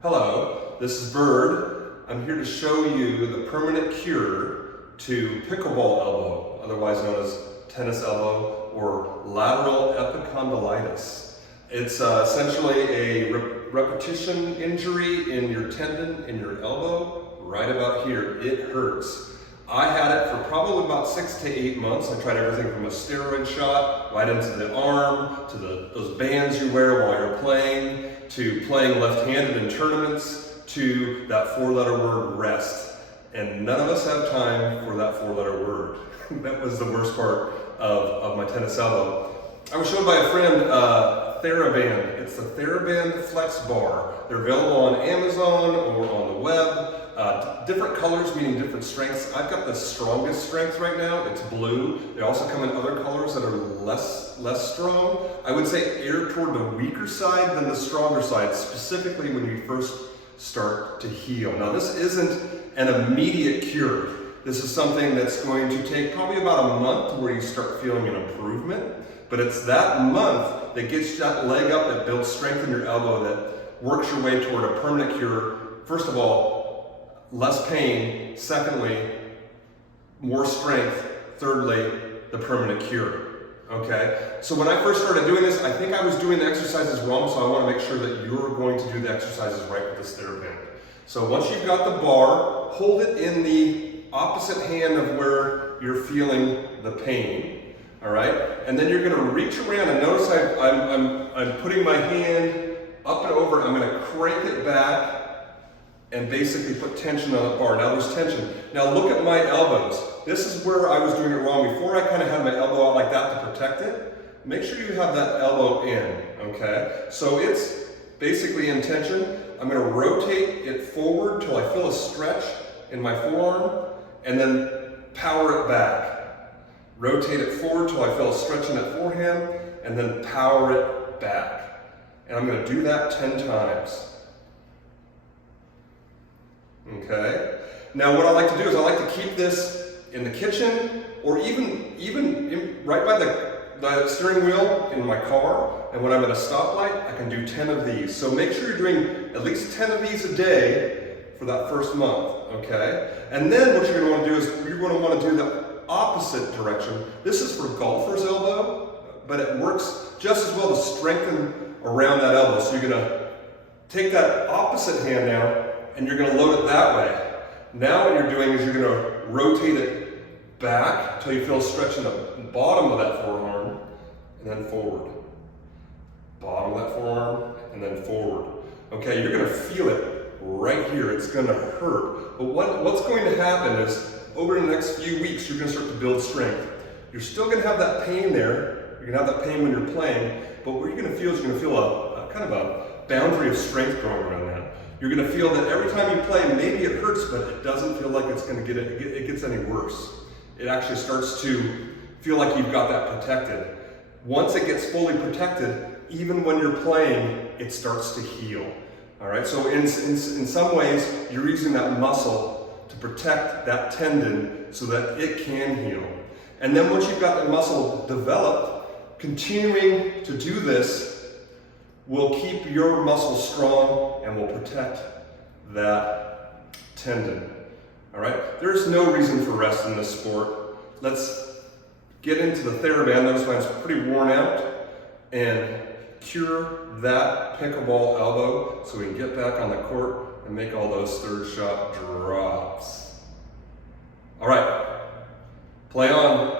Hello, this is Bird. I'm here to show you the permanent cure to pickleball elbow, otherwise known as tennis elbow or lateral epicondylitis. It's essentially a repetition injury in your tendon in your elbow, right about here. It hurts. I had it for probably about 6 to 8 months. I tried everything from a steroid shot right into the arm, to those bands you wear while you're playing, to playing left-handed in tournaments, to that 4-letter word rest. And none of us have time for that 4-letter word. That was the worst part of my tennis elbow. I was shown by a friend TheraBand. It's the TheraBand Flex Bar. They're available on Amazon or on the web. Different colors meaning different strengths. I've got the strongest strength right now. It's blue. They also come in other colors that are less strong. I would say err toward the weaker side than the stronger side, specifically when you first start to heal. Now, this isn't an immediate cure. This is something that's going to take probably about a month where you start feeling an improvement. But it's that month that gets that leg up, that builds strength in your elbow, that works your way toward a permanent cure. First of all, less pain. Secondly, more strength. Thirdly, the permanent cure. Okay? So when I first started doing this, I think I was doing the exercises wrong, so I want to make sure that you're going to do the exercises right with this TheraBand. So once you've got the bar, hold it in the opposite hand of where you're feeling the pain. All right? And then you're going to reach around, and notice I'm putting my hand up and over. I'm going to crank it back and basically put tension on the bar. Now there's tension. Now look at my elbows. This is where I was doing it wrong. Before I kind of had my elbow out like that to protect it. Make sure you have that elbow in, okay? So it's basically in tension. I'm gonna rotate it forward till I feel a stretch in my forearm and then power it back. Rotate it forward till I feel a stretch in that forehand and then power it back. And I'm gonna do that 10 times. Okay. Now what I like to do is I like to keep this in the kitchen or even right by the steering wheel in my car, and when I'm at a stoplight, I can do 10 of these. So make sure you're doing at least 10 of these a day for that first month, okay? And then what you're going to want to do is you're going to want to do the opposite direction. This is for golfer's elbow, but it works just as well to strengthen around that elbow. So you're going to take that opposite hand now, and you're going to load it that way. Now what you're doing is you're going to rotate it back until you feel a stretch in the bottom of that forearm, and then forward. Bottom of that forearm, and then forward. Okay, you're going to feel it right here. It's going to hurt. But what's going to happen is over the next few weeks, you're going to start to build strength. You're still going to have that pain there. You're going to have that pain when you're playing, but what you're going to feel is you're going to feel a kind of a boundary of strength growing around that. You're going to feel that every time you play, maybe it hurts, but it doesn't feel like it's going to it gets any worse. It actually starts to feel like you've got that protected. Once it gets fully protected, even when you're playing, it starts to heal. All right, so in some ways, you're using that muscle to protect that tendon so that it can heal. And then once you've got that muscle developed, continuing to do this will keep your muscle strong and will protect that tendon. All right? There's no reason for rest in this sport. Let's get into the TheraBand. Notice mine's pretty worn out, and cure that pickleball elbow so we can get back on the court and make all those third shot drops. All right, play on.